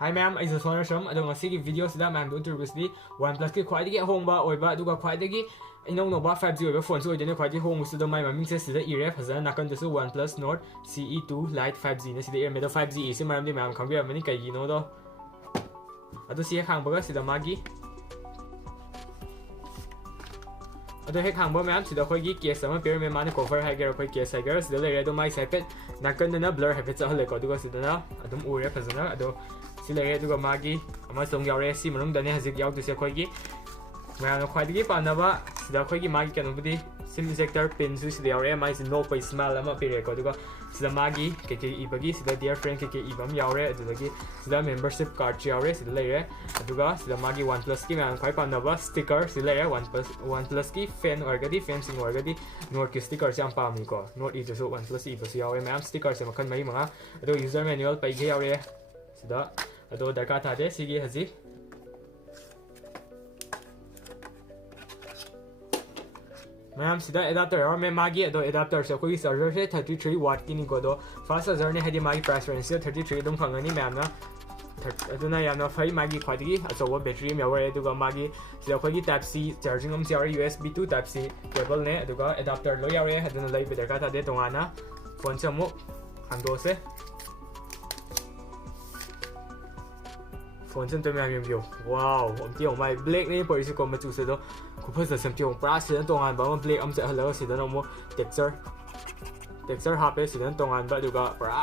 Hi ma'am, I just want to show you a video that ma'am do to OnePlus ki khwai gi hongba oiba aduga khwai gi inong no ba 5G oiba phone so idene khwai gi hong musu do mai maming se sida ire phazana nakan dasu OnePlus Nord CE2 Lite 5G ne sida ire 5G ise maram di ma'am khangbi amani kai gi no do adu si khang baga sida magi adu he khang ba ma'am sida khoi gi case ama pair me mane cover hai ger khoi case hai ger sida le do mai sai pet nakan na blur ha pet cha hole ko duga sida na adum ure phazana adu Silere duga magi ama song yaure si manung dane hazik yaw tu se khoi gi ma no khwai gi pa na ba sida khoi gi magi kanu budi sim injector pin su sida yaure mai sin no poi smell ama pire ko duga sida magi ke ibagi sida dear friend ke ibam yaure adudagi sida membership card yaure sida lere aduga sida magi OnePlus ki ma khwai pa na ba sticker sida lere OnePlus ki fan orgadi fan sing orgadi Nord ki sticker se am pa mi ko Nord i so OnePlus i basi yaure ma sticker se makan mai manga ado user manual pai ge yaure sida ado darka tha de sigi haji Ma'am sida adapter or me magi ado adapter se koi charger se 33 watt ki ni ko do fast charger ne hadi magi price range se 33 dum phangani ma'am na aduna yamna fai magi khwadi achowa battery me aware aduga magi sida khoi gi type C charging am yare USB 2 type C cable ne aduga adapter lo yare aduna lai be darka tha de tongana phone se mu hando se phone chen to me am yo wow om ti my black ne por isi ko ma chu se do ku phasa sam ti ong pra se tong an ba ma black am se halo se da no mo texture ha pe se dan tong an ba du ga pra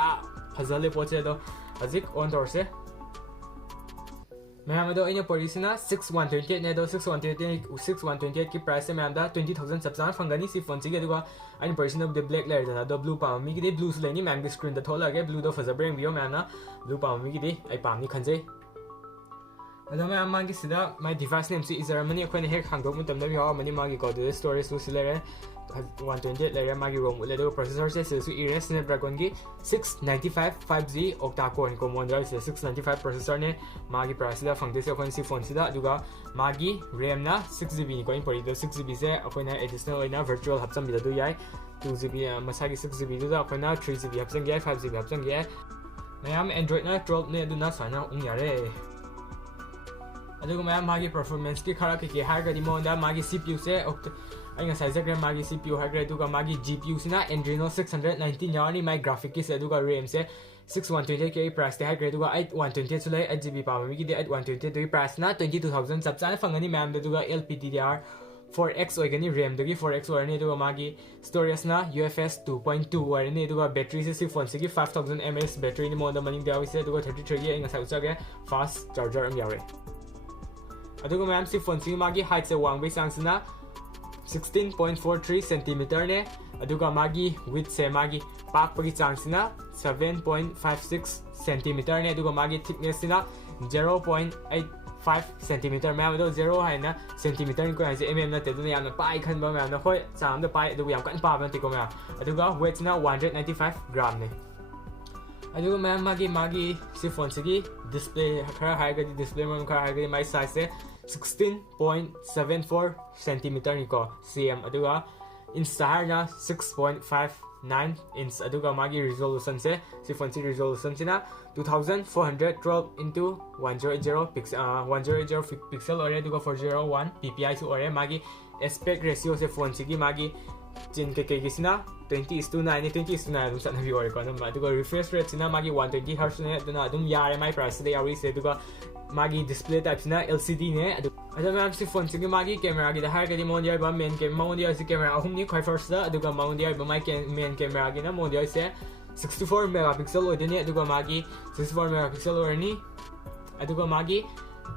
phazale po che do azik on tor se मैं हमें दो इन्हें policy ना 6128 ने दो 6128 की price से मैं आमदा 20,000 सबसे फंगनी सी फोन चाहिए दुआ इन पॉलिसी ना ब्लैक लेयर देना दो ब्लू पाम मी की दे ब्लू से लेनी मैम की स्क्रीन द थोड़ा लगे ब्लू दो फजर ब्रेंग बियो मैं ना ब्लू पाम मी की दे आई पाम नहीं खंजे अदो मैं आम की सीधा माय डिवाइस नेम से इजर मनी अखोई ने हेक हांगदो मुतम दम याव मनी मागी को दे स्टोरेज सु सिलेरे 128 लेयर मागी रोम उले दो प्रोसेसर से सिलसु इरे स्नैपड्रैगन की 695 5G octa core को मोन से 695 प्रोसेसर ने मागी प्राइस दा फंगदे से अखोई सी फोन सिदा दुगा मागी रैम ना 6GB को इन पड़ी दो 6GB से अखोई ना एडिशनल ओइना वर्चुअल हपसम बिदा दु याय 2GB मसागी 6GB दुदा अखोई ना 3GB हपसम याय 5GB हपसम याय मैम एंड्रॉइड ना 12 ने दुना साना उंग यारे अदुग मैम मागी परफॉर्मेंस की खरा के हारगदी मोंदा मागी CPU से आई ngasai jagre magi CPU hagre duga magi GPU sina Adreno 619 yani my graphic ki se duga RAM se 6128 ke price te hagre duga 8128 chulai 8GB pa mi ki de 8128 dui price na 22000 sab chana fangani ma'am de duga LPDDR 4x oigani RAM dagi 4x orani duga magi storage na UFS 2.2 orani duga battery se si phone se ki 5000 mAh battery ni moda maning dawi se duga 33 ye ngasai uchage fast charger am yawe aduga ma'am si phone si magi height se wang bai sang sina 16.43 cm ne aduga magi width se magi pak pagi chang sina 7.56 cm ne aduga magi thickness sina 0.85 cm ma do 0 hai na cm ko hai se mm na te du yam na pai khan ba ma na hoi cham da pai aduga yam kan pa ba ti ko ma aduga weight na 195 gram ne aduga magi si phone se gi display khara hai ga display ma khara hai ga my size se 16.74 cm niko cm aduga inch na 6.59 inch aduga magi resolution se si phone si resolution sina 2412 into 100 pixel ore aduga 401 ppi su ore magi aspect ratio se phone si gi magi chin ke sina 20:9 20:9 dum satna vi ore ko na aduga refresh rate sina magi 120 Hz ne aduna adum yare mai price de yawi se aduga magi display type sina LCD ne adu ma'am si phone si magi camera gi da har ga di mon dia ba main camera mon dia si camera ahum ni khoi first da aduga mon dia ba mai main camera gi na mon dia se 64 megapixel odene aduga magi 64 megapixel orani aduga magi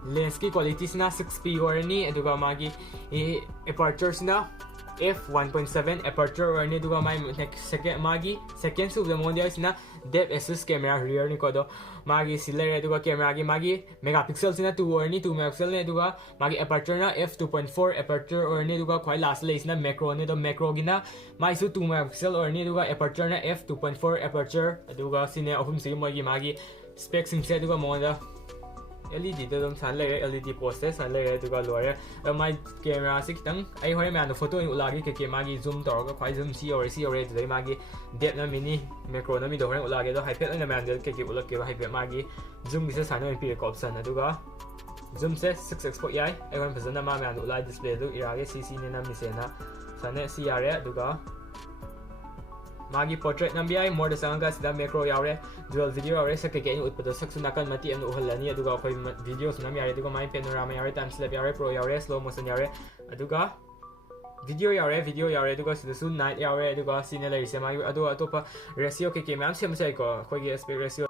lens ki quality sina 6p orani aduga magi aperture sina f1.7 aperture orani aduga mai second magi second su mon dia sina depth assist camera rear ni ko do magi silere aduga camera gi magi megapixel sina 2 orani 2 megapixel ne aduga magi aperture na f2.4 aperture orani aduga khoi last le sina macro ne do macro gi na mai su 2 megapixel orani aduga aperture na f2.4 aperture aduga sine ahum si magi specs sing se aduga mo da LED เดิมสันเลย LED post สันเลยดูก็ลอยแล้วไม่กล้องสิตั้งไอ้หัวแม่นโฟโต้อุลากิเกี่ยมากี zoom ต่อก็ควาย zoom ซีโอเรตัวมากีเด็ดนะมินิไมโครนะมีตัวอุลากิตัวไฮเพดนะแม่นเดี๋ยวเกี่ยวอุลากิว่าไฮเพดมากี zoom กิเสสันเป็นปีกอบสันนะดูก็ zoom เส 6x พอยัยไอ้คนพัฒนามาแม่นอุลา display ดูอีราเก CC เนี่ยนะมีเสียนะสันเนี่ย CR ดูก็Magi portrait nambiai more the sanga sida macro yaure dual video yaure sakke ke ut pada saksu nakan mati an uhalani aduga khoi videos nam yaure aduga my panorama yaure time lapse yaure pro yaure slow motion yaure aduga video yaure aduga sida sun night yaure aduga scene lai se magi adu atopa ratio ke mam sem sai ko khoi ge aspect ratio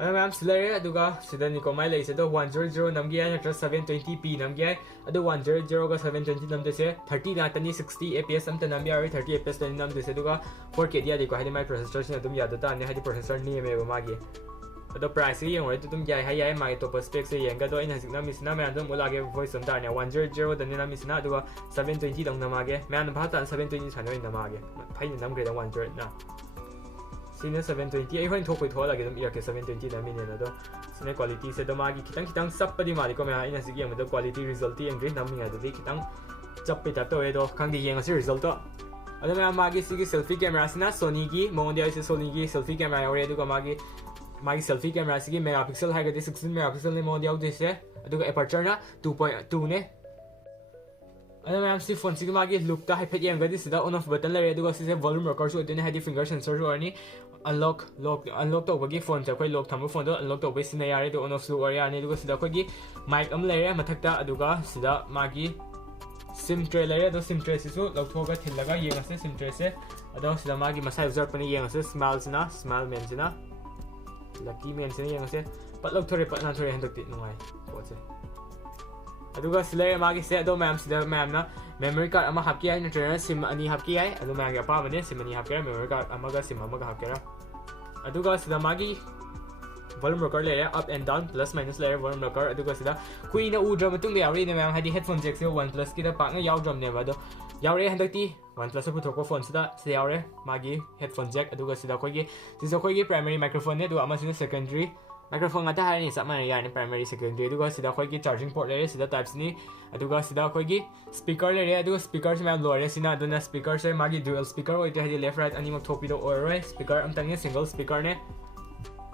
mam silare aduga sida ni ko mai lai se do 100 namgi ai na 720p namgi ai adu 100 ga 720 namde se 30 na tani 60 fps am tan nambi ai 30 fps tan namde se aduga 4K dia di ko hadi my processor sin adum yada ta ne hadi processor ni me ba magi ado price ye ngoi tum jai hai ai mai top spec se yenga do in hasik na misna me andum ulage voice on ta ne 100 dan na misna aduga 720 dong na magi me an bhatan 720 chano in na magi phai ni nam grade 100 na Sine 720 ai hoi thokoi thola ge dum ya ke 720 na min na do sine quality se do magi kitang sap padi mari ko me ina sig yeng do quality result ti engri nam mi adu di kitang chap pe ta to e do khang di yeng ase result to adu me magi sig selfie camera sina Sony gi mondia ise Sony gi selfie camera ore du ko magi selfie camera sig megapixel ha ge 16 megapixel ne mondia de se adu aperture na 2.2 ne adu me am si phone sig magi look ta hype yeng ga di sida on off button le adu ko si volume rocker so de ne hadi finger sensor so ani unlock to bagi phone ta koi lock tham phone do unlock to be sina yare do on off su area ni du sida koi gi mic am layer mathakta aduga sida magi sim tray layer do sim tray sisu lokhoga thilaga yenga se sim tray se ado sida magi masai user pani yenga se smile men sina lucky men sina yenga se patlok thore patna thore handok ti nungai poche aduga sila magi se ado ma'am sida ma'am na memory card ama hapki ai na sim ani hapki ai adu ma'am ga pa mane sim ani hapki memory card amaga sim amaga hapkera aduga sida magi volume rocker layer up and down plus minus layer volume rocker aduga sida kuina udra matung de yauri ne ma'am hadi headphone jack se OnePlus ki da pa nga yaw drum ne ba do yaure handakti OnePlus pu thoko phone sida se yaure magi headphone jack aduga sida khoi gi siso khoi gi primary microphone ne do ama sina secondary microphone ngata hai ni sama ya ni primary secondary aduga sida khoi gi charging port layer sida types ni aduga sida khoi gi speaker layer aduga speaker se ma'am lower sina aduna speaker se magi dual speaker oi te hadi left right ani mak thopi do oi speaker am tang single speaker ne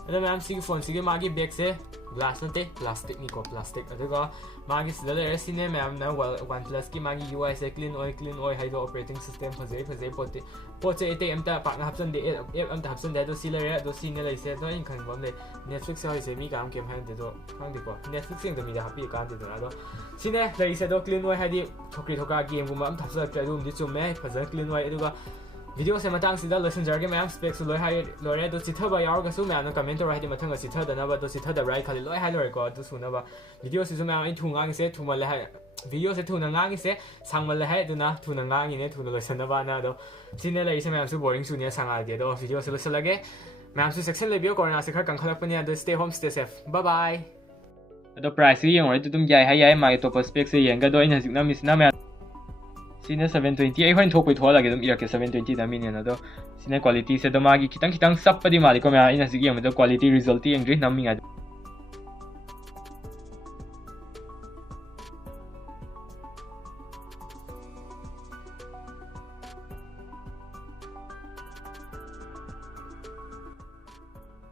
adu ma'am sig phone sig magi back se glass nate plastic ni ko plastic aduga magi sida layer sine ma'am na OnePlus ki magi UI se clean oi haido operating system phazai pote ete amta pa na hapsan de app amta hapsan de do layer do sine lai se do in khang bom le Netflix se se mi kam kem han de do khang de ko Netflix ing de mi da happy ka de do na do sine lai se do clean oi hadi thokri thoka game gum am thapsa tra room di chume phazai clean oi aduga video se matang sida lesson jar ge ma'am specs loi hai loi do chitha ba yaw ga su ma'am comment ro hai di mathang ga chitha da na ba do chitha da right khali loi hai loi ko do su na ba video se ma'am in thungang se thumal hai video se thuna ngang se sangmal hai du na thuna ngang ne thuna lesson na ba na do sine lai se ma'am su boring su ne sanga de do video se lesson lage ma'am su section le bio corona se khar kang khalak pani do stay home stay safe bye bye ado price yang oi tum jai hai ma top spec se yang ga do in hasik na misna ma'am Sine 720 ai hoi thokoi thola ge dum ya ke 720 da min na do sine quality se do magi kitang sap padi mari ko me ina sig yem do quality result ti engri nam mi